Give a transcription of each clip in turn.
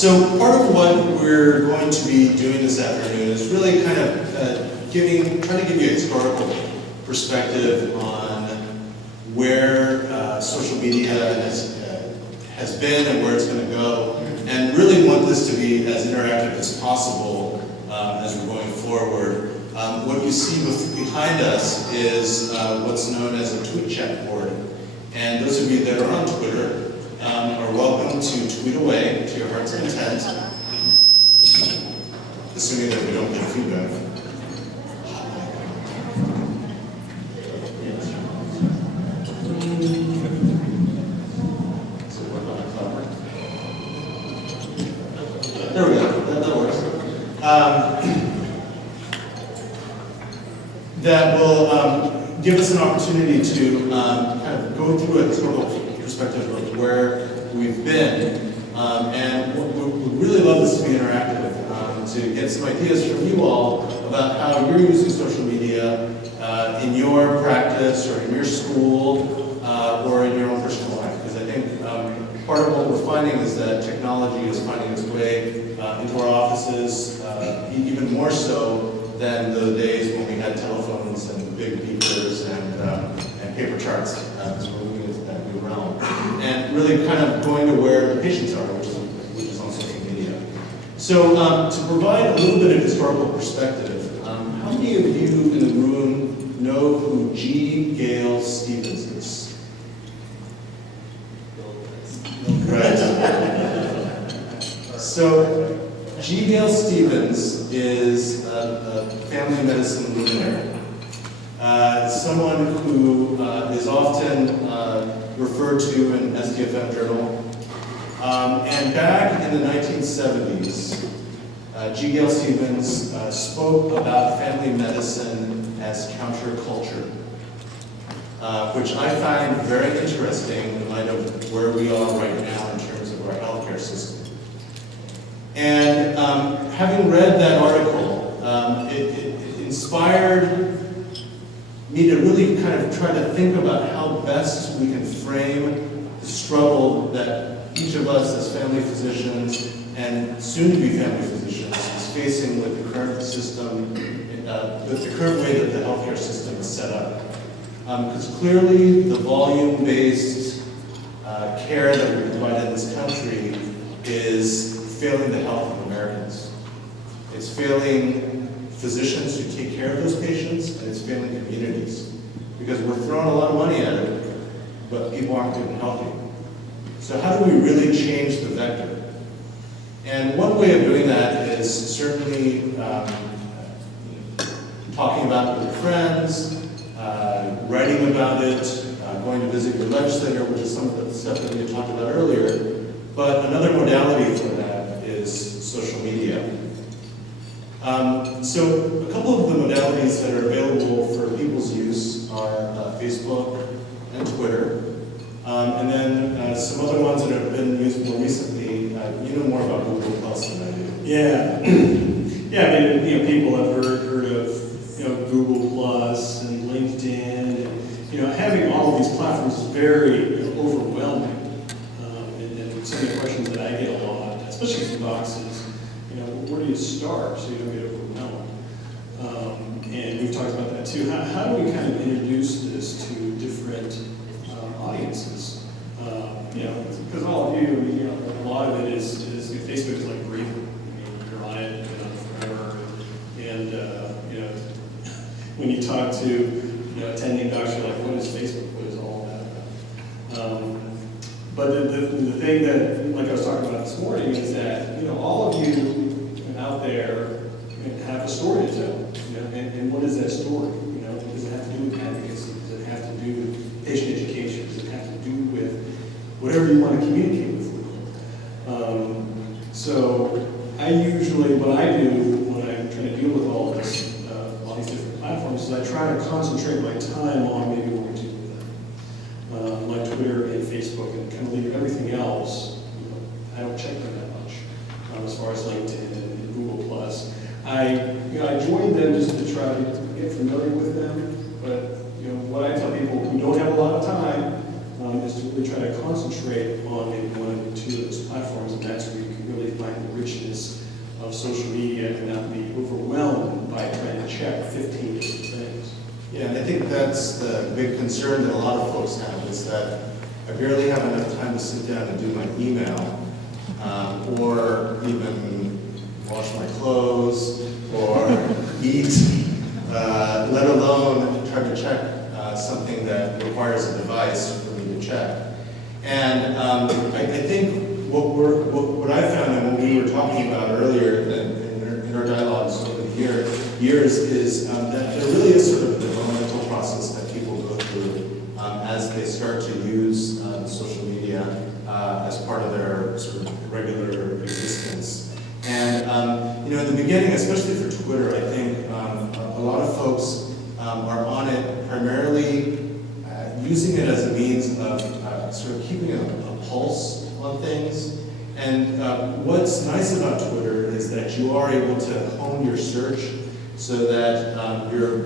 So part of what we're going to be doing this afternoon is really kind of trying to give you a historical perspective on where social media has been and where it's going to go, and really want this to be as interactive as possible as we're going forward. What you see behind us is what's known as a tweet chat board. And those of you that are on Twitter are welcome to tweet away to your heart's content, assuming that we don't get feedback. There we go, that works. That will give us an opportunity to kind of go through a historical perspective of where we've been. And we'd really love this to be interactive, to get some ideas from you all about how you're using social media in your practice or in your school or in your own personal life. Because I think part of what we're finding is that technology is finding its way into our offices, even more so than the days when we had telephones and big beepers and paper charts. So we're moving into that new realm. And really kind of going to where the patients are, which is on social media. So to provide a little bit of historical perspective, how many of you in the room know who G. Gale Stevens is? Right. So G. Gale Stevens is a family medicine luminary. Someone who is often referred to in SDFM Journal. And back in the 1970s, G. Gale Stevens spoke about family medicine as counterculture, which I find very interesting in light of where we are right now in terms of our healthcare system. And having read that article, it inspired me to really kind of try to think about how best we can frame the struggle that each of us as family physicians and soon-to-be family physicians is facing with the current system, with the current way that the healthcare system is set up. Because clearly the volume-based care that we provide in this country is failing the health of Americans. It's failing physicians who take care of those patients, and it's failing communities. Because we're throwing a lot of money at it, but people aren't getting healthy. So how do we really change the vector? And one way of doing that is certainly talking about it with friends, writing about it, going to visit your legislator, which is some of the stuff that we had talked about earlier. But another modality for that is social media. So a couple of the modalities that are available for people's use are Facebook and Twitter. And then some other ones that have been used more recently, you know more about Google Plus than I do. Yeah. Yeah, I mean, people have heard of, Google Plus and LinkedIn, and, having all of these platforms is very overwhelming. And some of the questions that I get a lot, especially from docs, is, where do you start so you don't get overwhelmed? And we've talked about that too. How do we kind of introduce this to different audiences? Because all of you, a lot of it is Facebook is like breathing. You're on it, forever. And, when you talk to, attending docs, you're like, what is Facebook? What is all that about? But the thing that, like I was talking about this morning, is that, all of you out there have a story to tell. And what is that story? Does it have to do with advocacy? Does it have to do with patient education? Does it have to do with whatever you want to communicate with people? So I usually, what I do when I'm trying to deal with all this, all these different platforms, is I try to concentrate my time on maybe one or two of them, like Twitter and Facebook, and kind of leave everything else. I don't check them that much, as far as LinkedIn and Google Plus. I joined them just to try to get familiar with them, but what I tell people who don't have a lot of time is to really try to concentrate on maybe one or two of those platforms, and that's where you can really find of social media and not be overwhelmed by trying to check 15 different things. Yeah, and I think that's the big concern that a lot of folks have, is that I barely have enough time to sit down and do my email, or even wash my clothes, or eat, let alone try to check something that requires a device for me to check. And I think what I found, and what we were talking about earlier in our dialogues over the years is that there really is sort of a developmental process that people go through as they start to use social media as part of their sort of regular existence. And in the beginning, especially for Twitter, I think a lot of folks are on it primarily using it as a means of sort of keeping a pulse on things. And what's nice about Twitter is that you are able to hone your search so that you're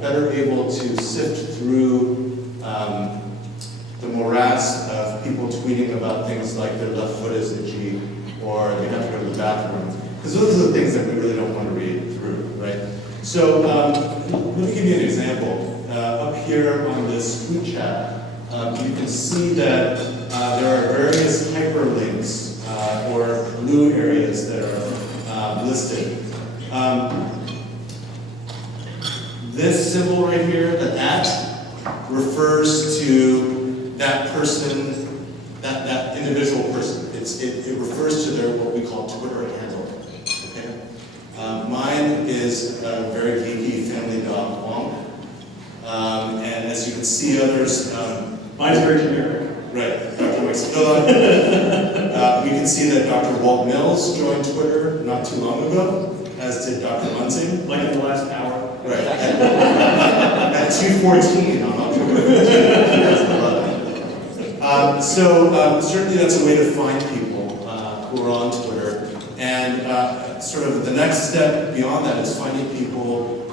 better able to sift through the morass of people tweeting about things like their left foot is itchy or they have to go to the bathroom. Because those are the things that we really don't want to read through, right? So let me give you an example. Up here on this tweet chat, you can see that there are various hyperlinks or blue areas that are listed. This symbol right here, the @ refers to that person, that individual person. It refers to their what we call Twitter handle. Okay? Mine is a very geeky family dog Wonk. And as you can see, others. Mine's very generic. Right, Dr. Maxilla. We can see that Dr. Walt Mills joined Twitter not too long ago, as did Dr. Munsing. Like in the last hour. Right. At 2:14 on October 15, 2011. So certainly that's a way to find people who are on Twitter. And sort of the next step beyond that is finding people,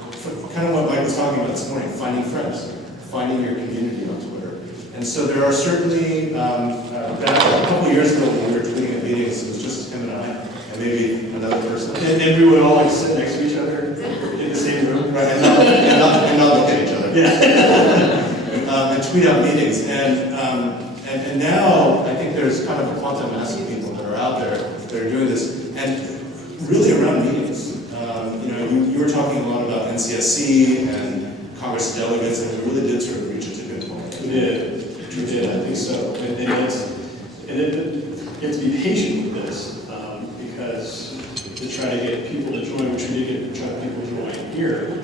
kind of what Mike was talking about this morning, finding friends, finding your community on Twitter. And so there are certainly, back a couple of years ago when we were tweeting at meetings, it was just him and I, and maybe another person. And we would all like sit next to each other in the same room. Right, and not look at each other. Yeah. And tweet out meetings. And now I think there's kind of a quantum mass of people that are out there that are doing this. And really around meetings. You were talking a lot about NCSC and Congress delegates, and we really did sort of reach a tipping point. We did, I think so. And you have to be patient with this, because to try to get people to join, which we did get people to join here.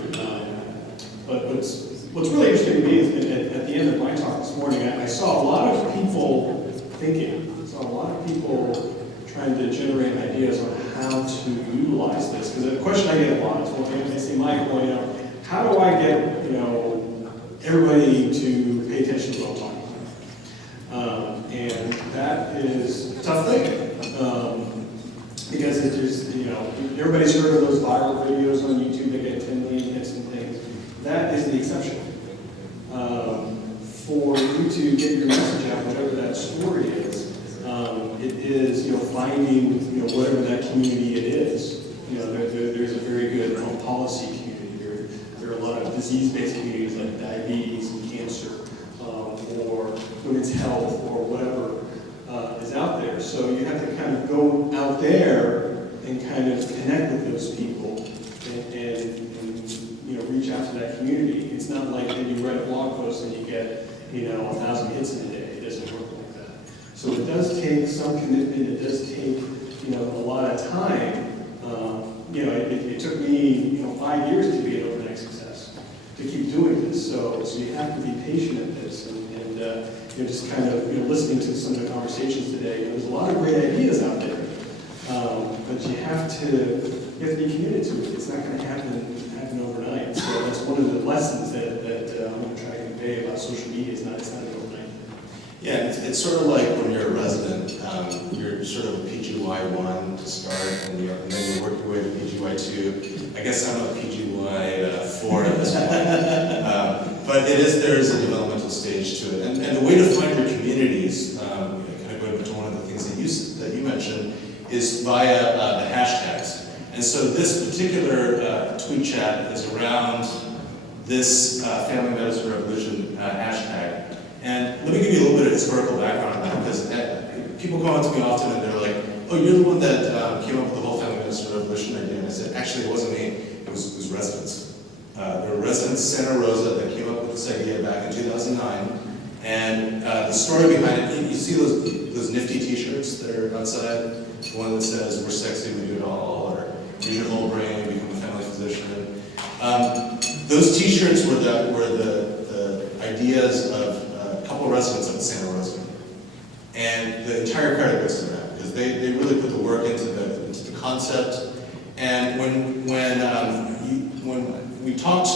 But what's really interesting to me is at the end of my talk this morning, I saw a lot of people thinking. I saw a lot of people trying to generate ideas on how to utilize this. Because the question I get a lot is, well, they say, Michael, how do I get, everybody to pay attention to what I'm talking about? And that is a tough thing. Because it's just, everybody's heard of those viral videos on YouTube that get 10 million hits and things. That is the exception. For you to get your message out, whatever that story is, it is, finding, whatever that community it is. There's a very good home policy community. There are a lot of disease-based communities like diabetes and cancer, or women's health, or whatever is out there. So you have to kind of go out there and kind of connect with those people and reach out to that community. It's not like that you write a blog post and you get 1,000 hits in a day. It doesn't work like that. So it does take some commitment. It does take a lot of time. It took me 5 years to be an overnight success, to keep doing this. So you have to be patient at this and just kind of listening to some of the conversations today. There's a lot of great ideas out there, but you have to be committed to it. It's not going to happen overnight. So that's one of the lessons that I'm going to try to convey about social media. It's not an overnight. Yeah, it's sort of like when you're a resident, you're sort of a PGY 1 to start, and then you work your way to PGY 2. I guess I'm a PGY 4 at this point. But there is a developmental stage to it. And the way to find your communities, kind of going to one of the things that you mentioned, is via the hashtags. And so this particular tweet chat is around this Family Medicine Revolution hashtag. And let me give you a little bit of historical background on that, because people come up to me often and they're like, oh, you're the one that came up with the whole Family Medicine Revolution idea. And I said, actually, it wasn't me, it was residents. There were residents in Santa Rosa that came up with this idea back in 2009. And the story behind it, you see those nifty t-shirts that are outside? The one that says, we're sexy, we do it all, or use your whole brain, become a family physician. Those t-shirts were the ideas of a couple of residents of Santa Rosa. And the entire credit goes to them, because they really put the work into the concept. And when we talked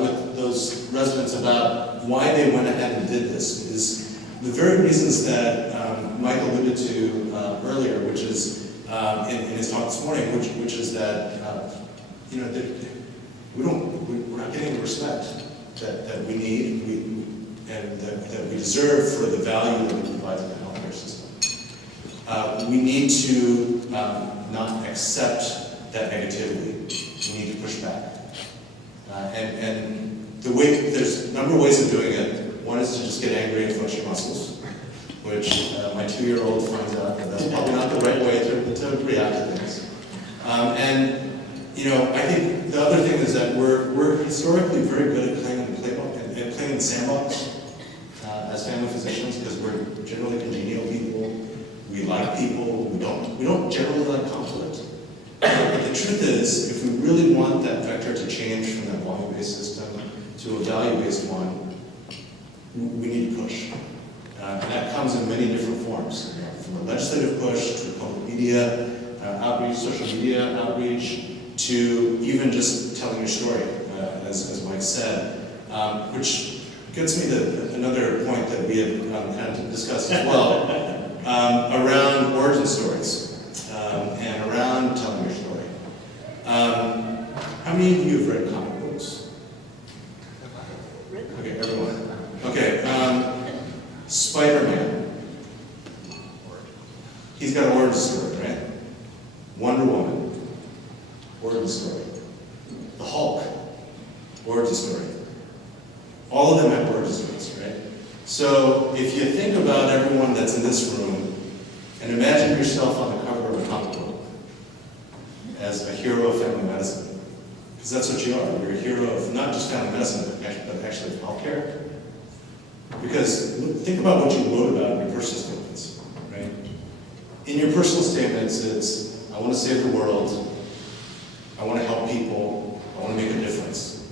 with those residents about why they went ahead and did this, is the very reasons that Mike alluded to earlier, which is in his talk this morning, which is that you know, we're not getting the respect that we need and that we deserve for the value that we provide to the healthcare system. We need to not accept that negativity. We need to push back. And there's a number of ways of doing it. One is to just get angry and flex your muscles, which my 2-year-old finds out that that's probably not the right way to react to things. And you know, I think the other thing is that we're historically very good at playing in the playbook and playing in the sandbox as family physicians, because we're generally congenial people. We like people. We don't generally like conflict. But the truth is, if we really want that vector to change from that volume-based system to a value-based one, we need to push. And that comes in many different forms, from a legislative push to public media outreach, social media outreach, to even just telling your story, as Mike said, which gets me to another point that we had kind of discussed as well, around origin stories and around telling your story. How many of you have read comic books? Okay, everyone. Okay, Spider-Man. He's got an origin story, right? Wonder Woman, origin story. The Hulk, origin story. All of them have origin stories, right? So if you think about everyone that's in this room, and imagine yourself on the cover of a comic book as a hero of family medicine, because that's what you are. You're a hero of not just family medicine, but actually of healthcare. Because think about what you wrote about in your personal statements, right? In your personal statements, it's, I want to save the world, I want to help people, I want to make a difference.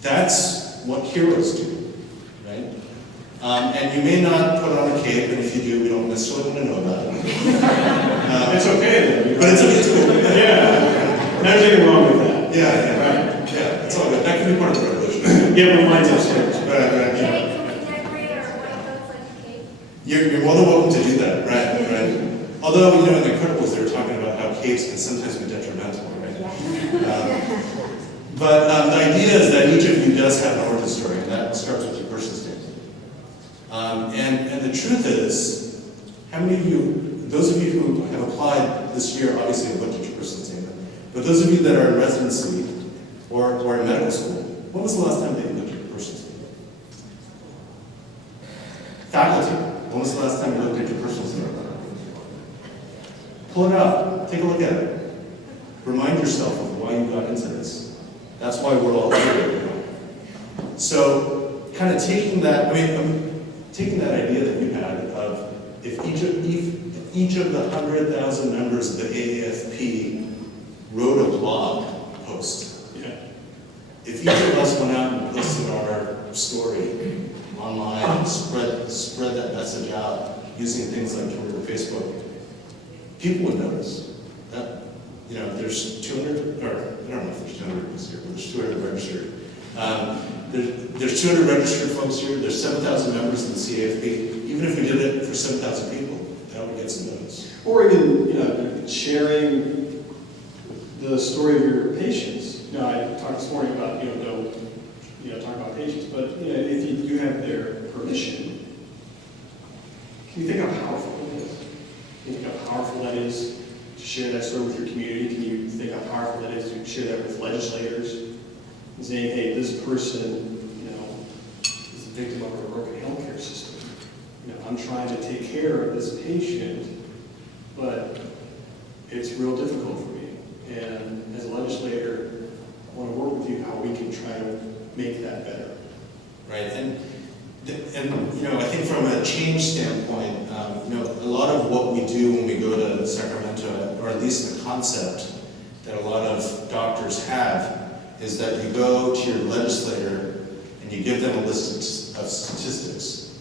That's what heroes do, right? And you may not put on a cape, and if you do, we don't necessarily want to know about it. It's okay though. But it's cool. Yeah. There's anything wrong with that. Yeah, right. Yeah, it's all good. That can be part of the revolution. Yeah, but mine's upstairs. Right. Jay, can we decorate our white books like a cake? You're more than welcome to do that, right. Although, you know, in the Incredibles, they were talking about how capes can sometimes be detrimental, right? But the idea is that each of you does have an origin story, and that starts with your personal statement. And the truth is, how many of you, those of you who have applied this year, obviously have looked at your personal statement, but those of you that are in residency or in medical school, when was the last time that you looked at your personal statement? Faculty, when was the last time you looked at your personal statement? Pull it out, take a look at it. Remind yourself of why you got into this. That's why we're all here. So, kind of taking that, taking that idea that you had of if each of the 100,000 members of the AAFP wrote a blog post, if each of us went out and posted our story online and spread that message out using things like Twitter or Facebook, people would notice that. You know, there's 200, or I don't know if there's 200 this year, but there's 200 registered. There's 200 registered folks here. There's 7,000 members of the CAFP. Even if we did it for 7,000 people, that would get some notice. Or even, you know, sharing the story of your patients. You know, I talked this morning about, don't, talk about patients, but, if you do have their permission, can you think how powerful it is? Can you think how powerful that is to share that story with your community? Can you think how powerful that is to share that with legislators? And saying, hey, this person, is a victim of a broken healthcare system. I'm trying to take care of this patient, but it's real difficult for me. And as a legislator, I want to work with you how we can try to make that better. Right, and I think from a change standpoint, a lot of what we do when we go to Sacramento, or at least the concept that a lot of doctors have, is that you go to your legislator and you give them a list of statistics.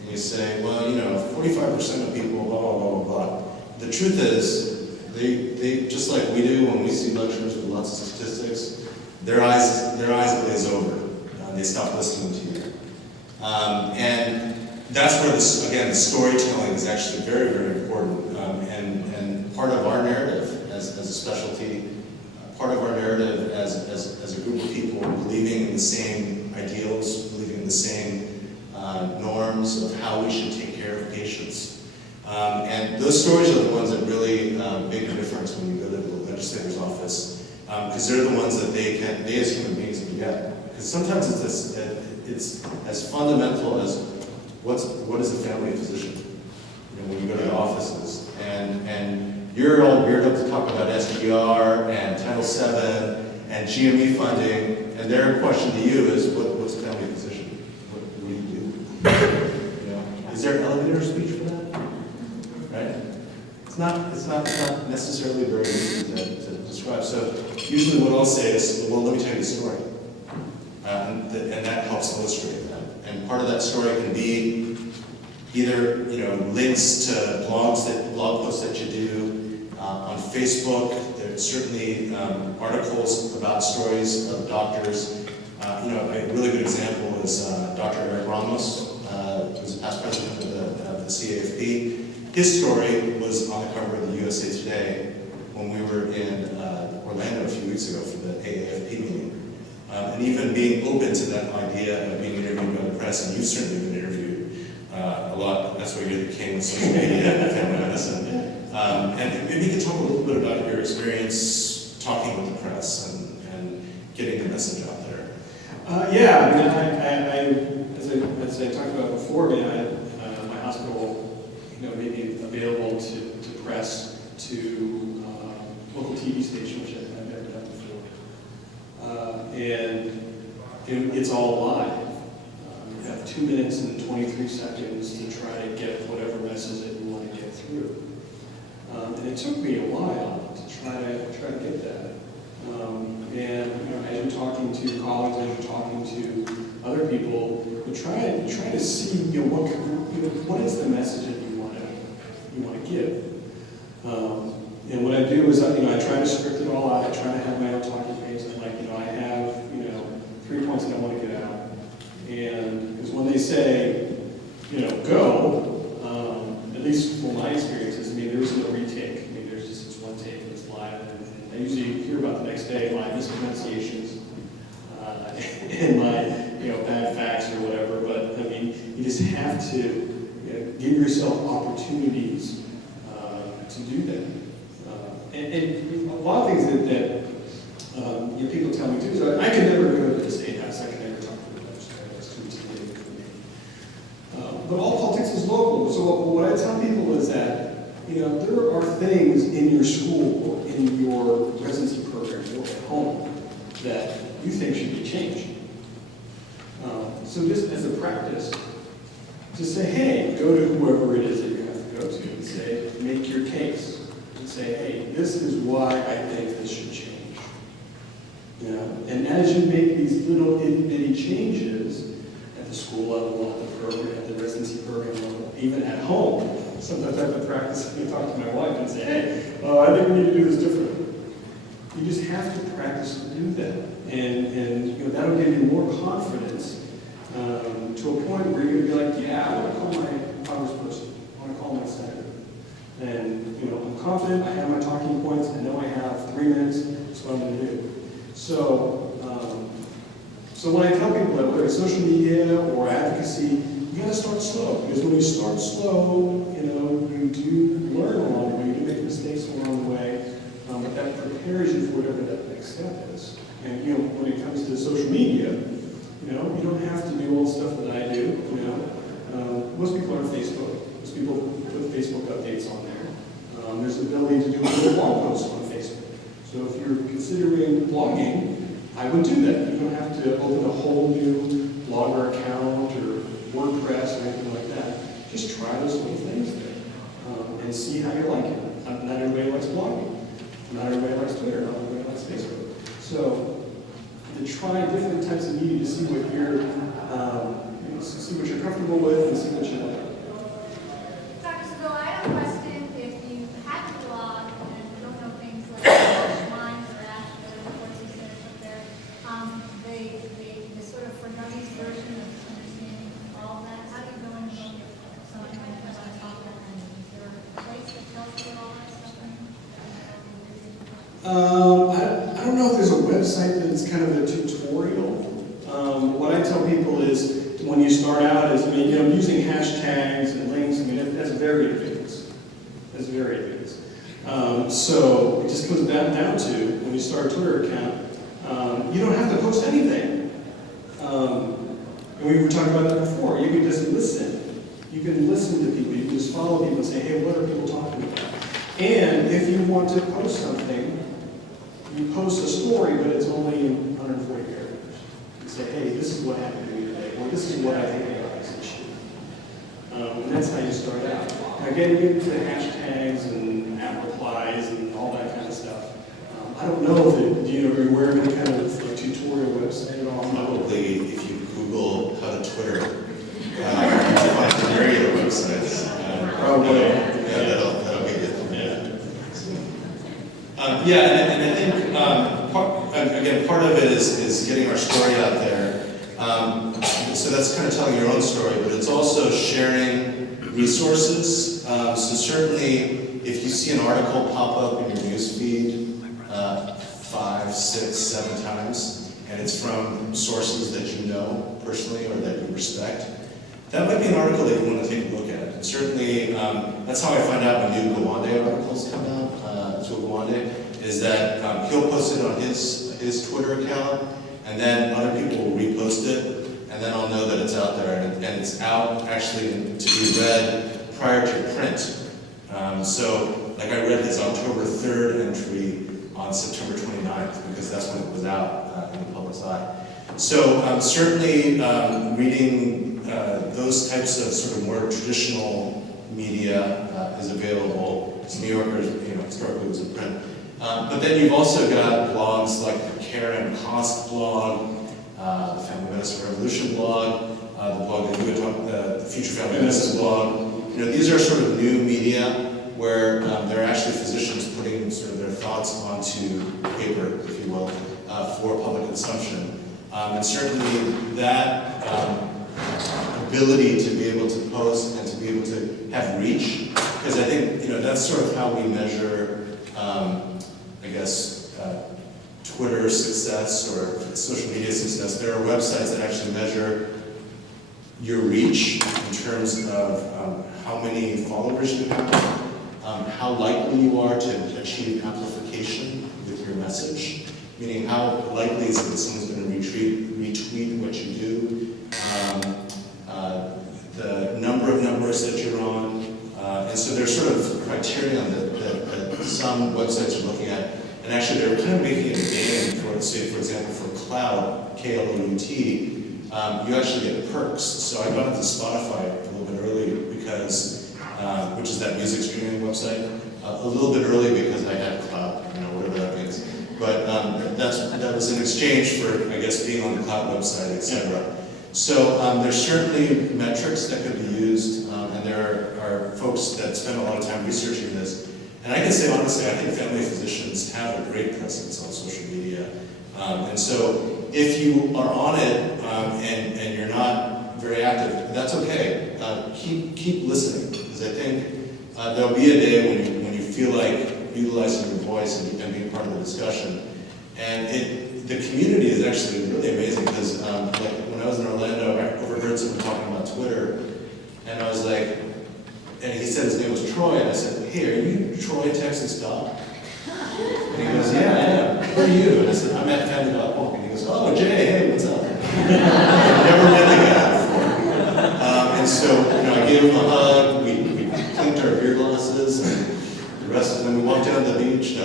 And you say, well, 45% of people, blah, blah, blah, blah, blah. The truth is, they just like we do when we see lecturers with lots of statistics, their eyes glaze over. They stop listening to you. And that's where the storytelling is actually very, very important. And part of our narrative as a specialty, part of our narrative as a group of people believing in the same ideals, believing in the same norms of how we should take care of patients. And those stories are the ones that really make a difference when you go to the legislator's office, because they're the ones that they as human beings can get. Because sometimes it's as fundamental as what is a family physician? When you go to the offices, and you're all geared up to talk about SDR and Title VII and GME funding, and their question to you is, what's a family physician? What do you do? Is there an elevator speech for that? Right? It's not necessarily very easy to describe. So usually what I'll say is, well, let me tell you the story. And that helps illustrate that. And part of that story can be either links to blog posts that you do on Facebook. There's certainly articles about stories of doctors. A really good example is Dr. Eric Ramos, who's a past president of the CAFP. His story was on the cover of the USA Today when we were in Orlando a few weeks ago for the AAFP meeting. And even being open to that idea of being interviewed by the press, and you've certainly been interviewed a lot. That's why you're the king of social media and family medicine. And maybe you can talk a little bit about your experience talking with the press and getting the message out there. As I talked about before, my hospital, made me available to press, to local TV station, which I've never done before. And it's all live. You have 2 minutes and 23 seconds to try to get whatever message that you want to get through. And it took me a while to try to get that. And as you're talking to colleagues, as you're talking to other people, you try to see what is the message that you want to give. And what I do is I try to script it all out. I try to have my own talking points. And I have 3 points that I want to get out. And because when they say go, at least for my experiences, there is no retake. There's just this one take and it's live. And I usually hear about the next day my mispronunciations and my bad facts or whatever. But you just have to give yourself opportunities to do that. And a lot of things that people tell me too. So I could never go to the state house. I could never talk to the legislature. It's too intimidating for me. But all politics is local. So what I tell people is that there are things in your school or in your residency program or at home that you think should be changed. So just as a practice, just say, hey, go to whoever it is that you have to go to and say, make your case. And say, hey, this is why I think this should change. And as you make these little itty-bitty changes at the school level, at the program, at the residency program level, even at home, sometimes I have to practice and talk to my wife and say, hey, I think we need to do this differently. You just have to practice to do that. And that'll give you more confidence to a point where you're going to be like, yeah, I want to call my congressperson. I want to call my senator. And I'm confident, I have my talking points, I know I have 3 minutes, that's what I'm going to do. So when I tell people that whether it's social media or advocacy, you got to start slow. Because when you start slow, you do learn along the way, you do make mistakes along the way, prepares you for whatever that next step is. And when it comes to social media, you don't have to do all the stuff that I do. Most people are on Facebook. Most people put Facebook updates on there. There's the ability to do a little blog post on Facebook. So if you're considering blogging, I would do that. You don't have to open a whole new Blogger account or WordPress or anything like that. Just try those little things there and see how you like it. Not everybody likes blogging. Not everybody likes Twitter. Not everybody likes Facebook. So to try different types of media to see what you're comfortable with and see what you like. Dr. Seville, I have a question. If you have a blog and you don't know things like lines or ashes or what you said up there, the sort of for dummies version of understanding all that, how do you go and look at something like that on top of that? And is there a place that tells you all that stuff? I don't know if there's a website that's kind of a tutorial. What I tell people is when you start out is, using hashtags and links, that's very advanced. That's very advanced. So it just comes down to, when you start a Twitter account, you don't have to post anything. And we were talking about that before. You can just listen. You can listen to people. You can just follow people and say, hey, what are people talking about? And if you want to post something, you post a story, but it's only in 140 characters. You say, hey, this is what happened to me today, or this is what I think about this issue. And that's how you start out. Now, getting into the hashtags and app replies and all that kind of stuff. I don't know if you're aware of any kind of tutorial website at all. Probably if you Google how to Twitter, you find the regular websites. Probably. Yeah, that'll get you. And I think, part of it is getting our story out there. So that's kind of telling your own story, but it's also sharing resources. So certainly, if you see an article pop up in your news feed 5, 6, 7 times, and it's from sources that you know personally or that you respect, that might be an article that you want to take a look at. And certainly, that's how I find out when new Gawande articles come out. To Gawande is that he'll post it on his Twitter account, and then other people will repost it, and then I'll know that it's out there, and it's out actually to be read prior to print. So, like I read his October 3rd entry on September 29th, because that's when it was out in the public's eye. So certainly reading those types of sort of more traditional media is available. New Yorkers, historically was in print. But then you've also got blogs like the Karen Kosk blog, the Family Medicine Revolution blog, the blog that you would talk, the Future Family Medicine blog. These are sort of new media where they're actually physicians putting sort of their thoughts onto paper, if you will, for public consumption. And certainly that ability to be able to post and to be able to have reach, because I think that's sort of how we measure, Twitter success or social media success. There are websites that actually measure your reach in terms of how many followers you have, how likely you are to achieve amplification with your message, meaning how likely is it that someone's going to retweet what you do, the number of numbers that you're on, and so there's sort of criterion that some websites are looking at, and actually they're kind of making a game for, say, for example, for Clout, K-L-O-U-T, you actually get perks. So I got into Spotify a little bit early because, which is that music streaming website, a little bit early because I had Clout, whatever that means. But that was in exchange for, I guess, being on the Clout website, etc. So there's certainly metrics that could be used, and there are folks that spend a lot of time researching this. And I can say honestly, I think family physicians have a great presence on social media. And so if you are on it and you're not very active, that's okay. Keep listening, because I think there'll be a day when you feel like utilizing your voice and being part of the discussion. And the community is actually really amazing, because like when I was in Orlando, I overheard someone talking about Twitter, and I was like, and he said his name was Troy, and I said, hey, are you Troy, Texas Doc? And he goes, yeah. where are you? And I said, I'm at Family Dog Walk. And he goes, oh, Jay, hey, what's up? Never met the guy before. And so, I gave him a hug, we clinked our beer glasses, and the rest of them, we walked down to the beach. No,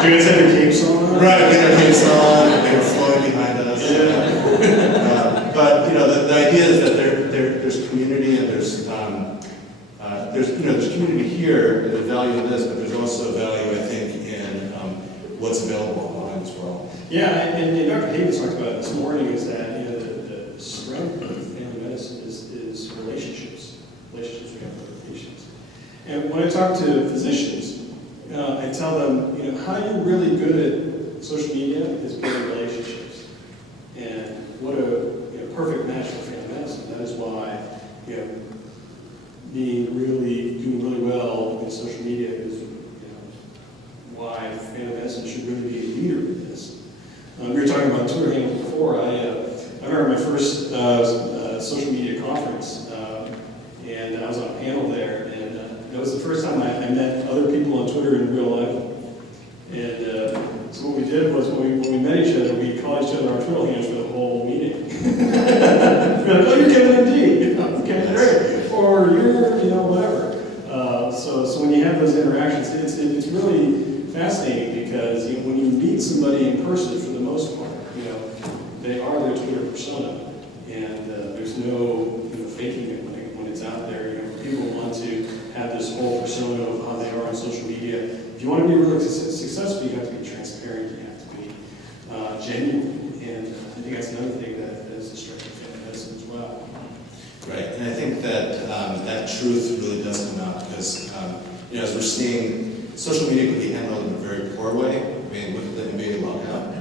Do you guys have your capes on? right, we had our capes on, and they were flowing behind us. Yeah. But, the idea is that there's community and there's community here, and the value in this, but there's also value, I think, in what's available online as well. Yeah, and Dr. Havens talked about this morning is that the strength of family medicine is relationships we have with our patients. And when I talk to physicians, I tell them, how you're really good at social media is building relationships. And what a perfect match for family medicine. That is why doing really well in social media is why family medicine should really be a leader in this. We were talking about Twitter handles before. I remember my first social media conference, and I was on a panel there, and that was the first time I met other people on Twitter in real life. And so what we did was when we met each other, we called each other our Twitter handles for the whole meeting. We're like, oh, you're Kevin MD. Okay, great. Or you're, whatever. So when you have those interactions, it's really fascinating because when you meet somebody in person, for the most part, they are their Twitter persona, and there's no faking it when it's out there. People want to have this whole persona of how they are on social media. If you want to be really successful, you have to be transparent. You have to be genuine, and I think that's another thing that is the strength of family medicine as well. Right, and I think that that truth really does come out because, as we're seeing, social media can be handled in a very poor way. I mean, with the NBA lockout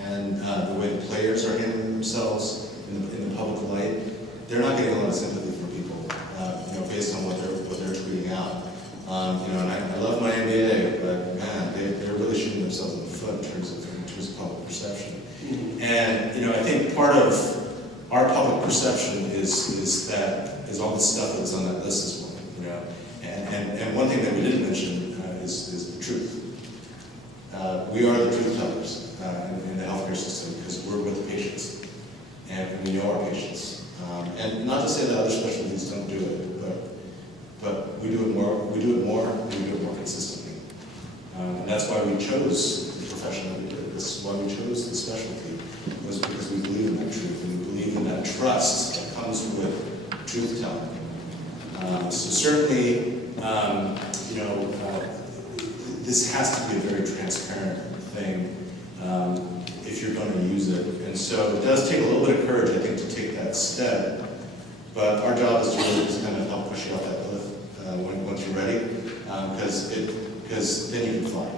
and the way the players are handling themselves in the public light, they're not getting a lot of sympathy from people, based on what they're tweeting out. And I love my NBA, but man, they're really shooting themselves in the foot in terms of public perception. And I think part of our public perception is all the stuff that's on that list as well. And one thing that we didn't mention is the truth. We are the truth tellers in the healthcare system because we're with the patients and we know our patients. And not to say that other specialties don't do it, but we do it more. We do it more, and we do it more consistently. And that's why we chose the profession that we did. This is why we chose the specialty, was because we believe in that truth and we believe in that trust that comes with truth telling. So certainly, this has to be a very transparent thing if you're going to use it. And so it does take a little bit of courage, I think, to take that step. But our job is to really just kind of help push you off that cliff once you're ready, because then you can fly.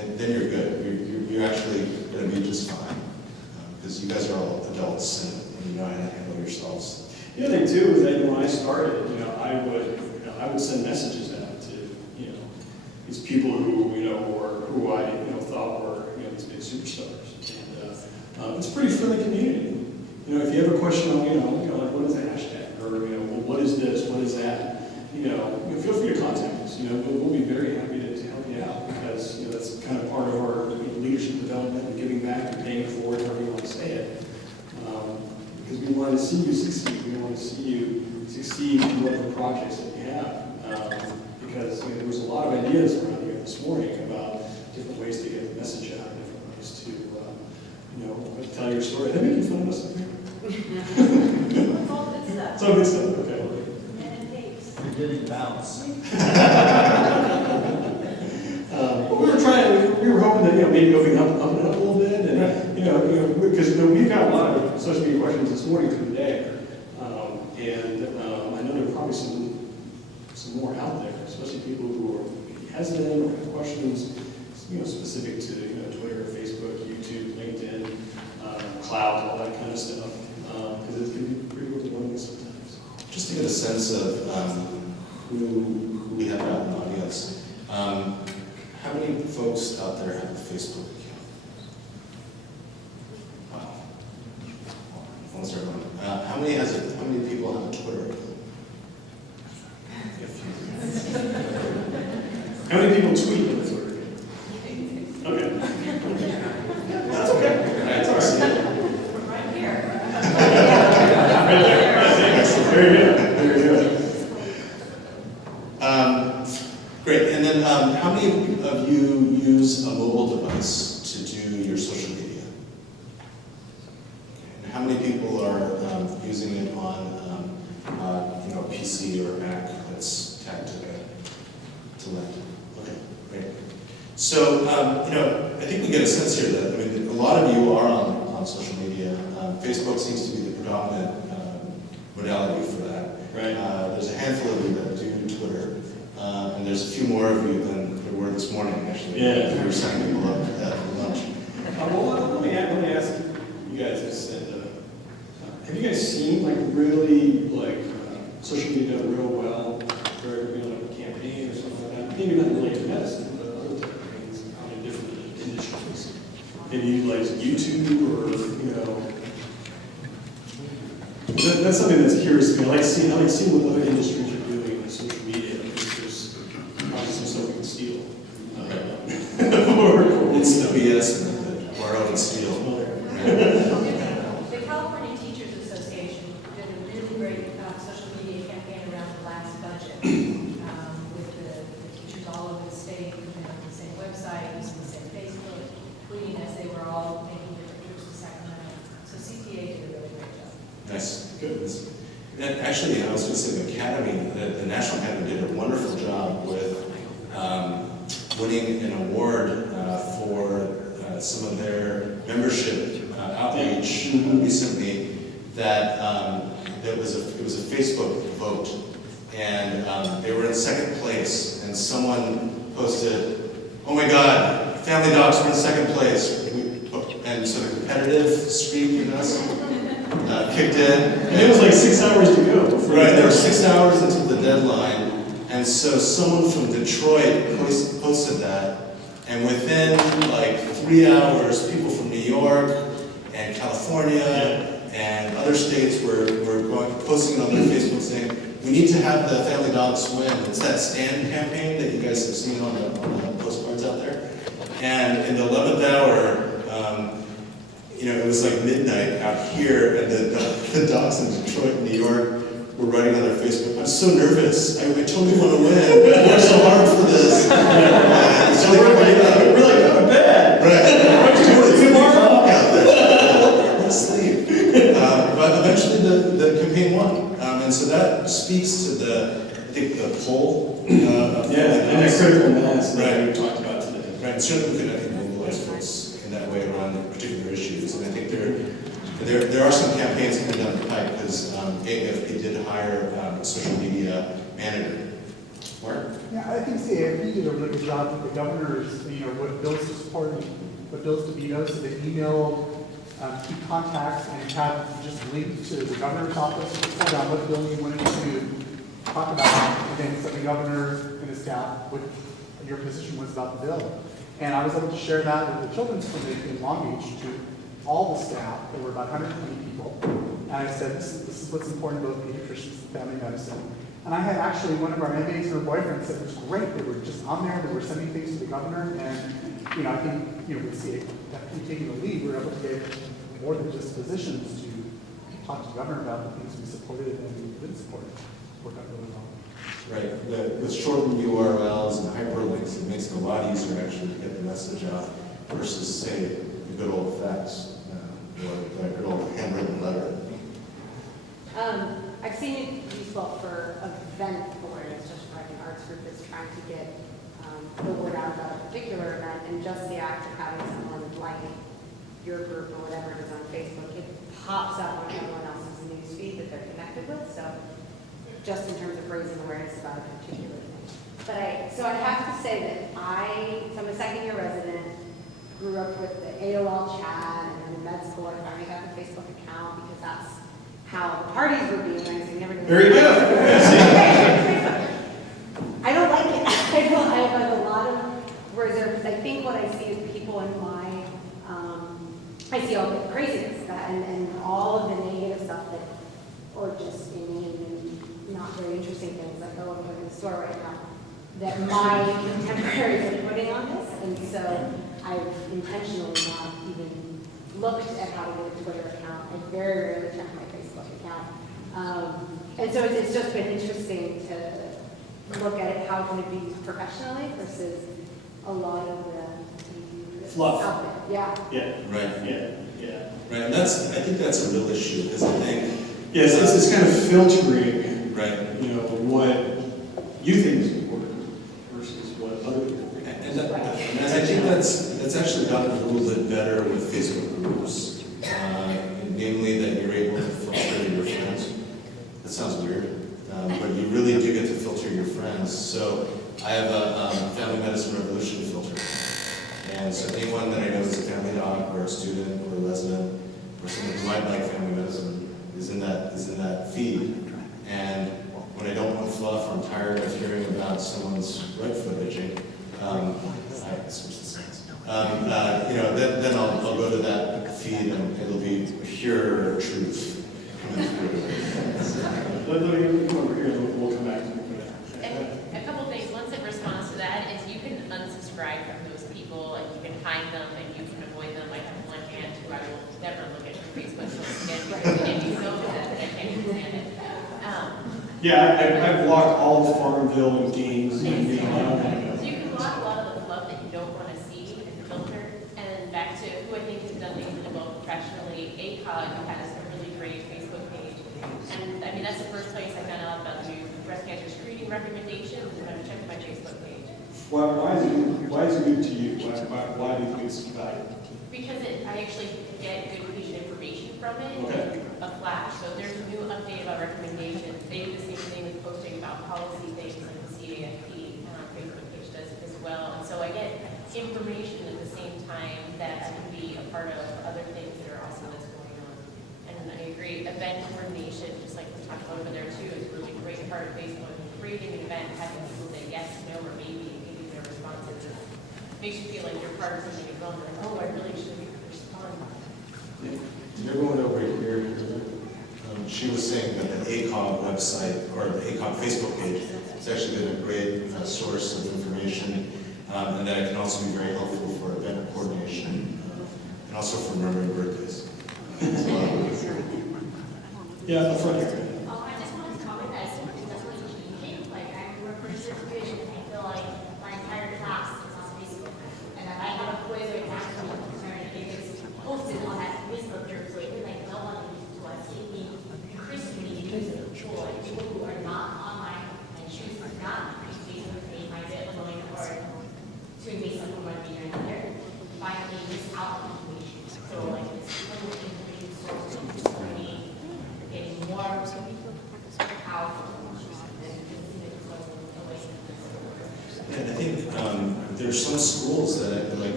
And then you're good. You're actually going to be just fine because you guys are all adults and you know how to handle yourselves. The other thing too is that when I started, I would send messages out to these people who I thought were these big superstars, and it's a pretty friendly community. If you have a question on like what is the hashtag or what is this, what is that, feel free to contact us. We'll be very happy to help you out because that's kind of part of our leadership development and giving back and paying it forward, however you want to say it. Because we want to see you succeed. We want to see you succeed in whatever projects that you have. Because there was a lot of ideas around here this morning about different ways to get the message out, different ways to tell your story. Are they making fun of us up here? It's all good stuff. It's all good stuff. Okay. And it takes. You're getting bounce. We were hoping that maybe opening up a little bit, and because we've got a lot of social media questions this morning through the day, and I know there are probably some more out there, especially people who are hesitant or have questions, specific to Twitter, Facebook, YouTube, LinkedIn, cloud, all that kind of stuff, because it can be pretty overwhelming sometimes. Just to get a sense of who we have out in the audience, how many folks out there have a Facebook account? Wow. Almost everyone. How many people have a Twitter account? How many people tweet on Twitter? Okay. how many of you use a mobile device to do your social media? And how many people are using it on PC or Mac that's tagged to left? Okay, great. So, I think we get a sense here that, a lot of you are on social media. Facebook seems to be the predominant modality for that. Right. There's a handful of you that do Twitter, and there's a few more of you than there were this morning, actually. Yeah. We were signing people up for lunch. Well, let me ask you guys this. Have you guys seen really social media done real well for like a campaign or something like that? Maybe not related to medicine, but other type of things in different industries. Maybe like YouTube or that's something that's curious to me. I like seeing what other industries are doing with social media. Because there's probably some stuff we can steal. It's the BS that borrow and steal. The California Teachers Association did a really great social media campaign around the last budget with the teachers all over the state, on the same website, using the same Facebook, tweeting as they were all making different trips to Sacramento. So CTA did a really great job. Nice, good. And actually, I was going to say the Academy, the National Academy did a wonderful job with winning an award for some of their membership outreach recently. It was a Facebook vote, and they were in second place. And someone posted, "Oh my God, Family Docs were in second place," and so the competitive streak in us kicked in. And it was like 6 hours to go. Right, there were 6 hours until the deadline, and so someone from Detroit posted that, and within like 3 hours, people from New York and California and other states were posting on their Facebook saying, "We need to have the Family Docs win." It's that stand campaign that you guys have seen on the postcards out there. And in the 11th hour, it was like midnight out here, and the docs in Detroit and New York were writing on their Facebook, "I'm so nervous. I totally want to win. I worked so hard for this." So we're like, "Go to bed." Right. Tomorrow out there. Let's sleep. But eventually the campaign won. And so that speaks to the poll. And that critical mass that Right. we talked about today. Right, and certainly we could, I think, mobilize folks in that way around particular issues. And I think there are some campaigns coming down the pipe, because AFP did hire a social media manager. Mark? Yeah, I think the AFP did a really good job with the governors, what bills to support, what bills to veto, so they emailed key contacts and have just linked to the governor's office to find out what bill you wanted to talk about, and then so the governor and his staff, what your position was about the bill. And I was able to share that with the children's clinic in Long Beach to all the staff. There were about 120 people. And I said, this is what's important about pediatricians and family medicine. And I had actually one of our MAs and her boyfriend said it was great. They were just on there. They were sending things to the governor. And, I think, with CAFP taking the lead, we were able to get more than just physicians to talk to the governor about the things we supported and we didn't support. It worked out really well. Right, with shortened URLs and hyperlinks, it makes it a lot easier actually to get the message out versus, say, the good old fax or the good old handwritten letter. I've seen it useful for event awareness, just like an arts group that's trying to get the word out about a particular event, and just the act of having someone like your group or whatever it is on Facebook, it pops up on everyone else's news feed that they're connected with. So just in terms of raising awareness about a particular thing. But I have to say that so I'm a second year resident, grew up with the AOL chat, and then in med school I finally got a Facebook account because that's how the parties were being run, so you never knew. Very good. I don't like it. I have a lot of reserves. I think what I see is people in my, I see all the craziness and all of the negative stuff that, or just not very interesting things like, oh, I'm going to the store right now, that my contemporaries are putting on this. And so I've intentionally not even looked at how to get a Twitter account. I very rarely check my Facebook account. And so it's just been interesting to look at it, how can it be used professionally versus a lot of the Fluff. out there. Yeah. Yeah, Right. yeah. Right, and I think that's a real issue, because I think. Yeah, so it's kind of filtering, Right. you know, what you think is important versus what other people think. And I think that's actually gotten a little bit better with Facebook groups, namely that you're able to filter your friends. That sounds weird, but you really do get to filter your friends. So I have a Family Medicine Revolution filter, and so anyone that I know is a family doc or a student or a resident or someone who might like family medicine is in that feed. And when I don't want fluff or I'm tired of hearing about someone's right foot itching, then I'll go to that feed and it'll be pure truth coming through. Let me come over here and we'll come back to it. And a couple things. Once it responds to that is you can unsubscribe from those people and you can hide them and you can avoid them. I have one aunt who I will never look at her Facebook posts again because it made me so upset that I can't even stand it. Yeah, I've blocked all of Farmville and Games and So you can block a lot of the fluff that you don't want to see and filter. And then back to who I think has done things really well professionally, ACOG has a really great Facebook page. And I mean, that's the first place I found out about the breast cancer screening recommendations, and I'm checking my Facebook page. why is it good to you? Why do you think it's valuable? Because I actually get good patient information from it, Okay. a flash. So if there's a new update about recommendations, they do the same thing with posting about policy things like the CAFP, and our Facebook page does as well. And so I get information at the same time that I can be a part of other things that are awesome that's going on. And I agree, event coordination, just like we talked about over there too, is a really great part of Facebook. Creating an event, having people say yes, no, or maybe, and giving their responses. Makes you feel like you're part of something as well. Like, oh, I really should respond. Everyone over here, she was saying that the ACOG website or the ACOG Facebook page has actually been a great source of information, and that it can also be very helpful for event coordination and also for remembering birthdays. Yeah, up front here. I just wanted to comment that that's what's changing. Like, I remember first year tuition, I feel like my entire class is on Facebook. And then I have a quiz or exam concern if it's posted on that Facebook group. So even like no one to see me Christianly using the tool. Like people who are not online and choose not to use Facebook, they find it annoying or to make someone one thing or another. Finally, miss out on information. So like it's one of the information sources for me. Getting more powerful And I think there's some schools that, like I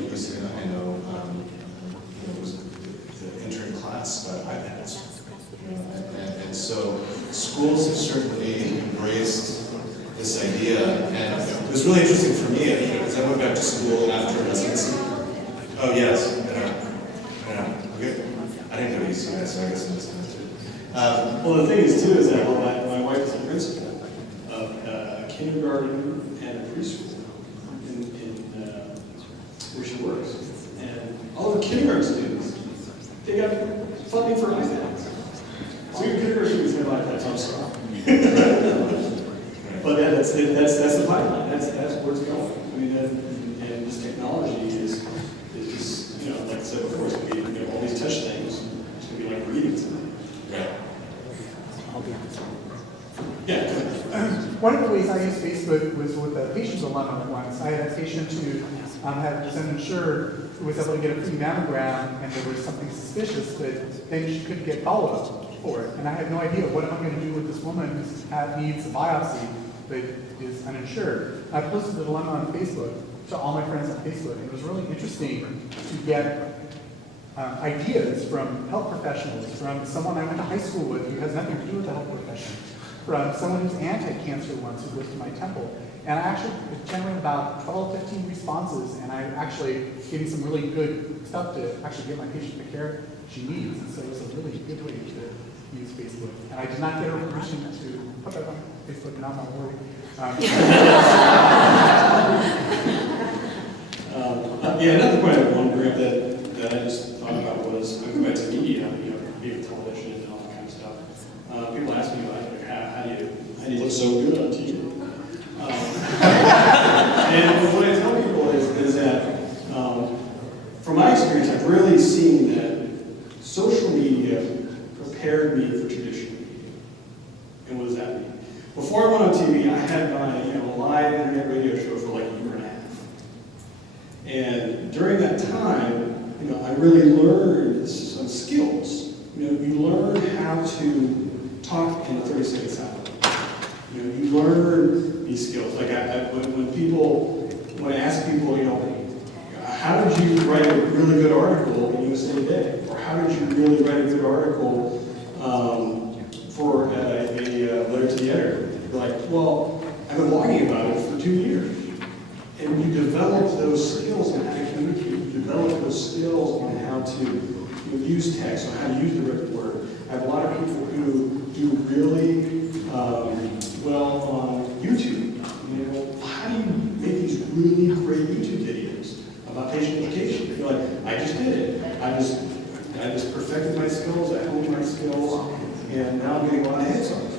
know, it was the intern class got iPads. And so schools have certainly embraced this idea. And it was really interesting for me because I went back to school after residency. Oh, yes. Okay. I didn't go to UCI, so I guess I'm just going to. Well, the thing is too is that my wife is a principal of a kindergarten and a preschool in where she works, and all the kindergarten students they got funding for iPads. So your kindergarten students have iPads. I'm sorry, but yeah, that's the pipeline. That's where it's going. I mean, and this technology is you know, like I said before, it's going to be all these touch things. It's going to be like reading to them. Right. Yeah. One of the ways I used Facebook was with a patient dilemma once. I had a patient who had was uninsured, who was able to get a free mammogram, and there was something suspicious, but then she couldn't get follow-up for it. And I had no idea, what am I going to do with this woman who needs a biopsy, but is uninsured? I posted the dilemma on Facebook to all my friends on Facebook, and it was really interesting to get ideas from health professionals, from someone I went to high school with who has nothing to do with the health profession, from someone who's anti-cancer once who goes to my temple. And I actually generated about 12, 15 responses, and I actually gave me some really good stuff to actually get my patient the care she needs. And so it was a really good way to use Facebook. And I did not get her permission to put that on Facebook, and I'm not worried. Yeah, another point I want to bring up that I just thought about was going back to media, you know, being television and all that kind of stuff. People ask me, like, how do you look so good on TV? And what I tell people is that, from my experience, I've really seen that social media prepared me for traditional media. And what does that mean? Before I went on TV, I had my live internet radio show for like a year and a half. And during that time, I really learned some skills. You learn how to talk in a 30-second soundbite. You learn these skills. Like when I ask people, how did you write a really good article in USA Today? Or how did you really write a good article for a letter to the editor? You're like, well, I've been blogging about it for 2 years. And you develop those skills on how to communicate. You develop those skills on how to use text, on how to use the written word. I have a lot of people who do really well on YouTube. How do you make these really great YouTube videos about patient education? You're like, I just did it. I just perfected my skills, I honed my skills, and now I'm getting a lot of hits on it.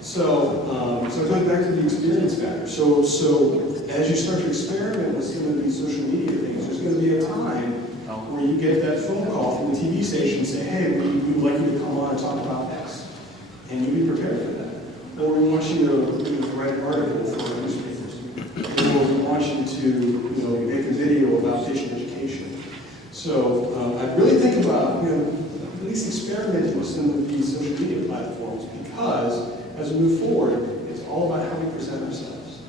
So it goes back to the experience factor. So as you start to experiment with some of these social media things, there's going to be a time where you get that phone call from the TV station and say, hey, we would like you to come on and talk about X. And you be prepared for that. Or we want you to write an article for our newspapers. Or we want you to make a video about patient education. So I really think about at least experimenting with some of these social media platforms, because as we move forward, it's all about how we present ourselves.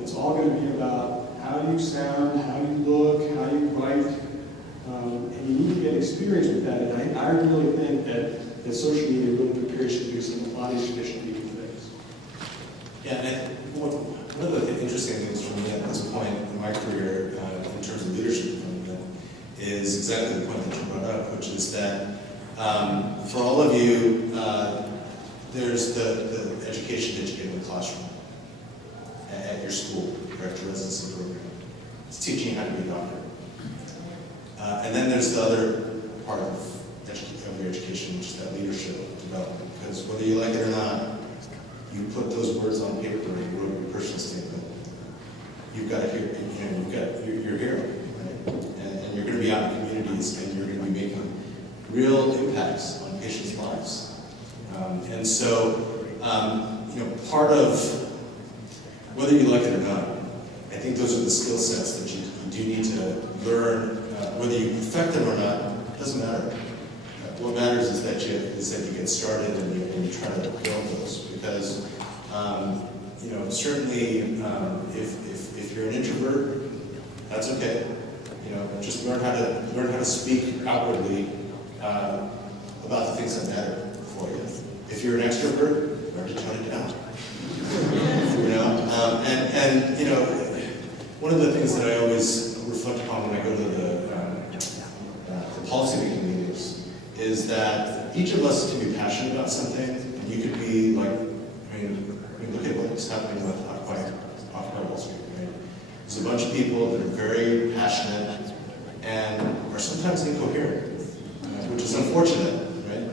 It's all going to be about how you sound, how you look, how you write, and you need to get experience with that. And I really think that social media really prepares you to do some a lot of these traditional media things. Yeah, and one of the interesting things for me at this point in my career, in terms of leadership development, is exactly the point that you brought up, which is that for all of you, there's the education that you get in the classroom, at your school, or at your residency program. It's teaching you how to be a doctor. And then there's the other part of your education, which is that leadership development. Because whether you like it or not, you put those words on paper and you wrote your personal statement. You've got your hero, right? And you're going to be out in communities and you're going to be making real impacts on patients' lives. And so, part of whether you like it or not, I think those are the skill sets that you do need to learn. Whether you perfect them or not, doesn't matter. What matters is that you get started and you try to build those. Because certainly if you're an introvert, that's okay. Just learn how to speak outwardly about the things that matter for you. If you're an extrovert, learn to tone it down. One of the things that I always reflect upon when I go to the policy-making meetings is that each of us can be passionate about something, and you could be like, look at what's happening with Occupy Wall Street, right? There's a bunch of people that are very passionate and are sometimes incoherent, which is unfortunate, right?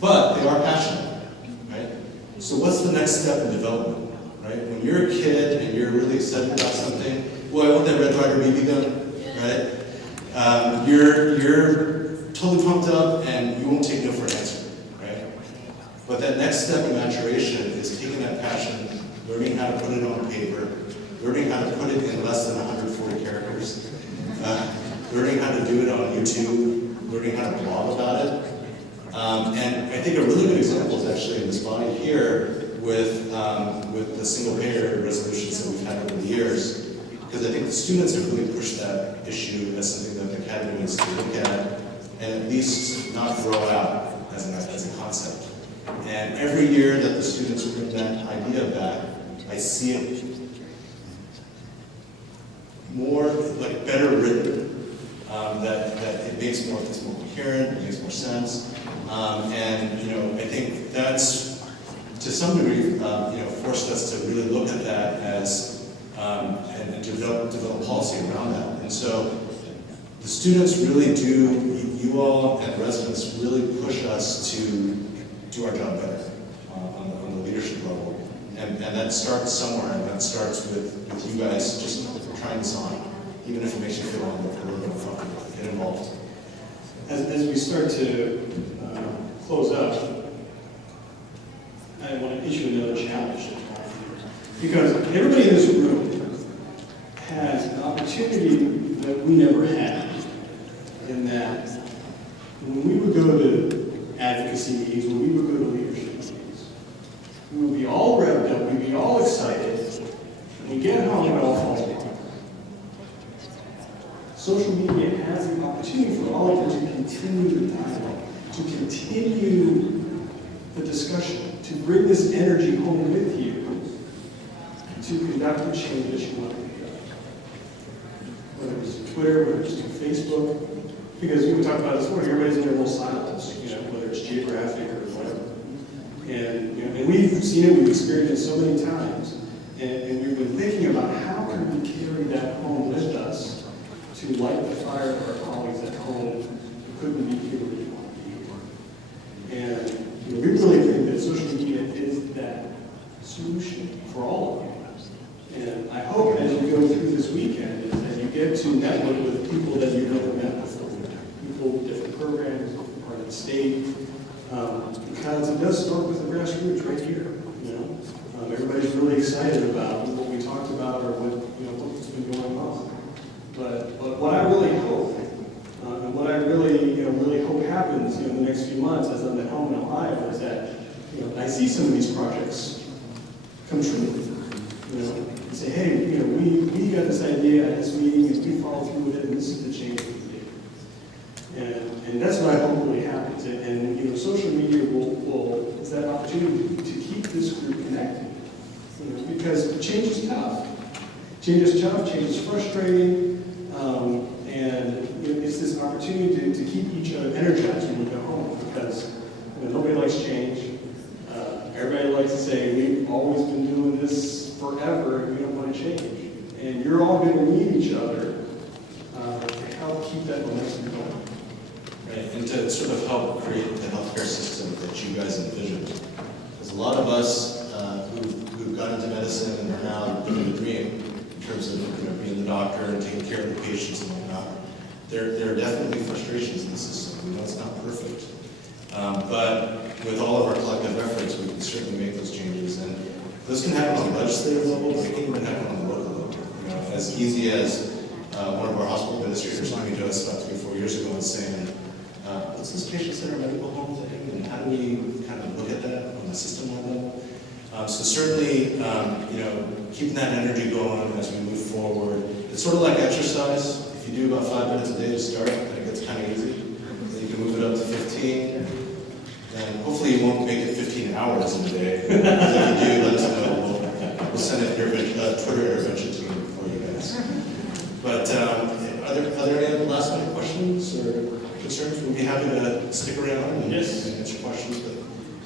But they are passionate, right? So what's the next step in development, right? When you're a kid and you're really excited about something, well, I want that Red Ryder BB gun, right? You're totally pumped up and you won't take no for an answer, right? But that next step in maturation is taking that passion, learning how to put it on paper, learning how to put it in less than 140 characters, learning how to do it on YouTube, learning how to blog about it. And I think a really good example is actually in this body here with the single-payer resolutions that we've had over the years, because I think the students have really pushed that issue as something that the academy needs to look at and at least not throw out as a concept. And every year that the students bring that idea back, I see it more, like, better written, that it makes it's more coherent, it makes more sense. I think that's, to some degree, forced us to really look at that as, and develop policy around that. And so the students really do, you all and residents really push us to do our job better on the leadership level. And that starts somewhere, and that starts with you guys just trying this on, even if it makes you feel a little bit uncomfortable. Get involved. As we start to close up, I want to issue another challenge to all of you. Because everybody in this room has an opportunity that we never had, in that when we would go to advocacy meetings, when we would go to leadership meetings, we would be all revved up, we'd be all excited, and we get home and it all falls apart. Social media has the opportunity for all of you to continue the dialogue, to continue the discussion, to bring this energy home with you, to conduct the change that you want to conduct. Whether it's Twitter, whether it's Facebook, because we talked about this morning, everybody's in their little silos, whether it's geographic or whatever. And we've seen it, we've experienced it so many times, and we've been thinking about how can we carry that home with us to light the fire of our colleagues at home who couldn't be here where they want to be here. And we really think that social media is that solution for all of you. And I hope as you go through this weekend is that you get to network with people that you've never met before, people with different programs, different part of the state, because it does start with the grassroots right here. Everybody's really excited about what we talked about or what's been going on. But what I really hope, and what I really hope happens, in the next few months as I'm at home in Ohio, is that, I see some of these projects come true. And say, hey, we got this idea at this meeting, and we follow through with it, and this is the change we made. And that's what I hope really happens. And social media is that opportunity to keep this group connected. Because change is tough. Change is tough, change is frustrating, and it's this opportunity to keep each other energized when we go home, because nobody likes change. Everybody likes to say, we've always been doing this forever, and we don't want to change. And you're all going to need each other to help keep that momentum going. Right, and to sort of help create the healthcare system that you guys envisioned. Because a lot of us who've gone into medicine and are now living the dream, in terms of being the doctor and taking care of the patients and whatnot, there are definitely frustrations in the system. We know it's not perfect. But with all of our collective efforts, we can certainly make those changes. And those can happen on the legislative level, but it can even happen on the local level. As easy as one of our hospital administrators coming to us about 3 or 4 years ago and saying, what's this patient-centered medical home thing, and how do we kind of look at that on the system level? So certainly, keeping that energy going as we move forward. It's sort of like exercise. If you do about 5 minutes a day to start, then it gets kind of easy. Then you can move it up to 15. Then hopefully you won't make it 15 hours in a day. If you do, let us know. We'll send a Twitter intervention team for you guys. But are there any last minute questions or concerns? We'll be happy to stick around and answer questions. But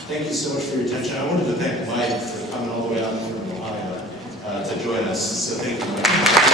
thank you so much for your attention. I wanted to thank Mike for coming all the way out from Ohio to join us. So thank you, Mike.